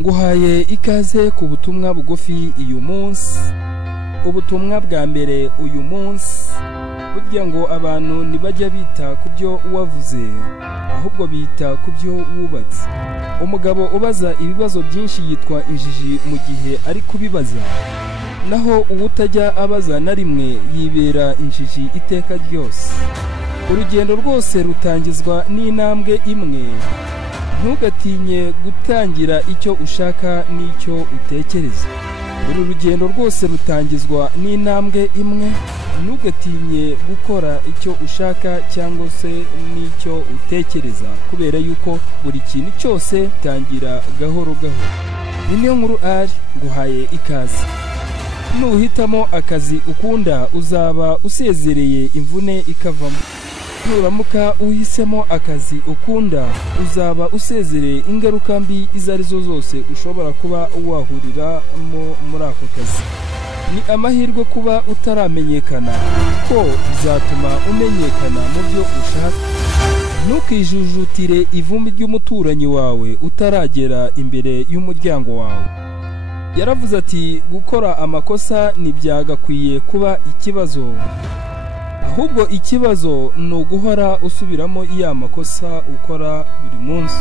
nguhaye ikaze ku butumwa bugufi uyu munsi. Ubutumwa bwa mbere uyu munsi, burya ngo abantu ntibajya bita ku byo wavuze, ahubwo bita ku byo wubatse. Umugabo ubaza ibibazo byinshi yitwa injiji mu gihe ari kubibaza, naho uwutajya abaza na rimwe yibera injiji iteka ryose. Urugendo rwose rutangizwa n'intambwe imwe. Ntugatinye gutangira icyo ushaka n'icyo utekereza. Uru rugendo rwose rutangizwa n'intambwe imwe. Ntugatinye gukora icyo ushaka cyangwa se n'icyo utekereza, kubera yuko buri kintu cyose tangira gahoro gahoro. Niyo nkuru ari nguhaye ikaze. Nuhitamo akazi ukunda uzaba usezereye imvune ikavamo. Nuramuka uhisemo akazi ukunda uzaba usezereye ingaruka mbi izo arizo zose ushobora kuba wahuriramo muri ako kazi. Ni amahirwe kuba utaramenyekana, ko bizatuma umenyekana mu byo ushaka. Ntukijujutire ivumbi ry'umuturanyi wawe utaragera imbere y'umuryango wawe. Yaravuze ati gukora amakosa ntibyagakwiye kuba ikibazo, ahubwo ikibazo ni uguhora usubiramo iya makosa ukora buri munsi.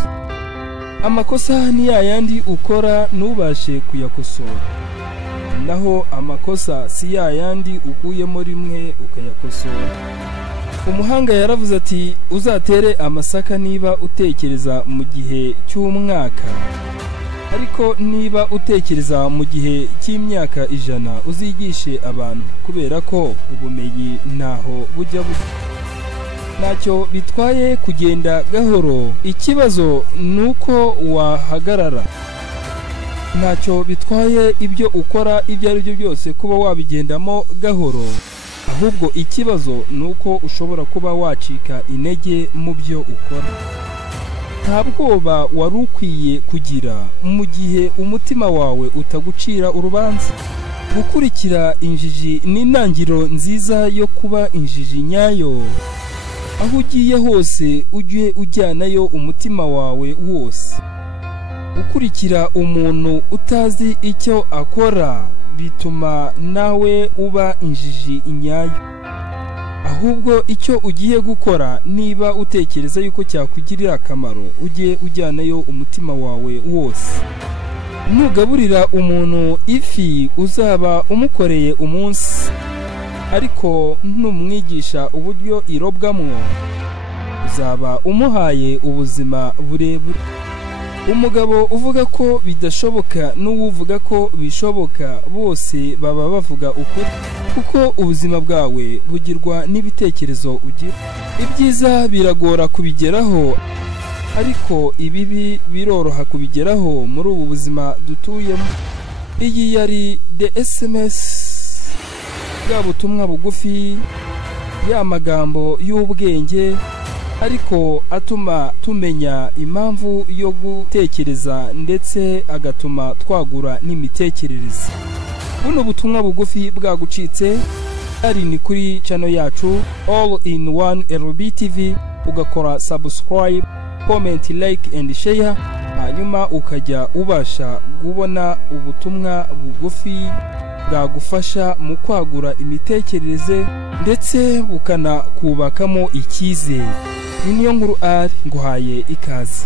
Amakosa ni yayandi ukora ntubashe kuyakosora, naho amakosa si yayandi uguyemo rimwe ukayakosora. Umuhanga yaravuze ati uzatere amasaka niba utekereza mu gihe cy'umwaka, ariko niba utekereza mu gihe cy'imyaka 100 uzigishe abantu, kubera ko ubumenyi ntaho bujya bujya. Ntacyo bitwaye kugenda gahoro, ikibazo nuko wahagarara. Ntacyo bitwaye ibyo ukora ibyo ari byo byose kuba wabigendamo gahoro, ahubwo ikibazo nuko ushobora kuba wacika intege mu byo ukora. Nta bwoba wari ukwiye kugira mu gihe umutima wawe utagucira urubanza. Gukurikira injiji ni intangiriro nziza yo kuba injiji nyayo. Aho ugiye hose ujye ujyanayo umutima wawe wose. Gukurikira umuntu utazi icyo akora bituma nawe uba injiji nyayo. Ahubwo icyo ugiye gukora, niba utekereza yuko cyakugirira akamaro, ujye ujyanayo umutima wawe wose. Nugaburira umuntu ifi uzaba umukoreye umunsi, ariko numwigisha uburyo irobwamwo uzaba umuhaye ubuzima burebure. Umugabo uvuga ko bidashoboka n'uwuvuga ko bishoboka bose baba bavuga ukuri, kuko ubuzima bwawe bugirwa n'ibitekerezo ugira. Ibyiza biragora kubigeraho, ariko ibibi biroroha kubigeraho muri ubu buzima dutuyemo. Iyi yari the SMS, bwa butumwa bugufi, ya magambo y'ubwenge ariko atuma tumenya impamvu yo gutekereza ndetse agatuma twagura n'imitekerereze. Buno butumwa bugufi bwagucitse ari ni kuri channel yacu All in One LB TV, ugakora subscribe, comment, like and share, hanyuma ukajya ubasha kubona ubutumwa bugufi bwagufasha mu kwagura imitekerereze ndetse bukanakubakamo icyizere. Niyo nkuru ari nguhaye ikaze.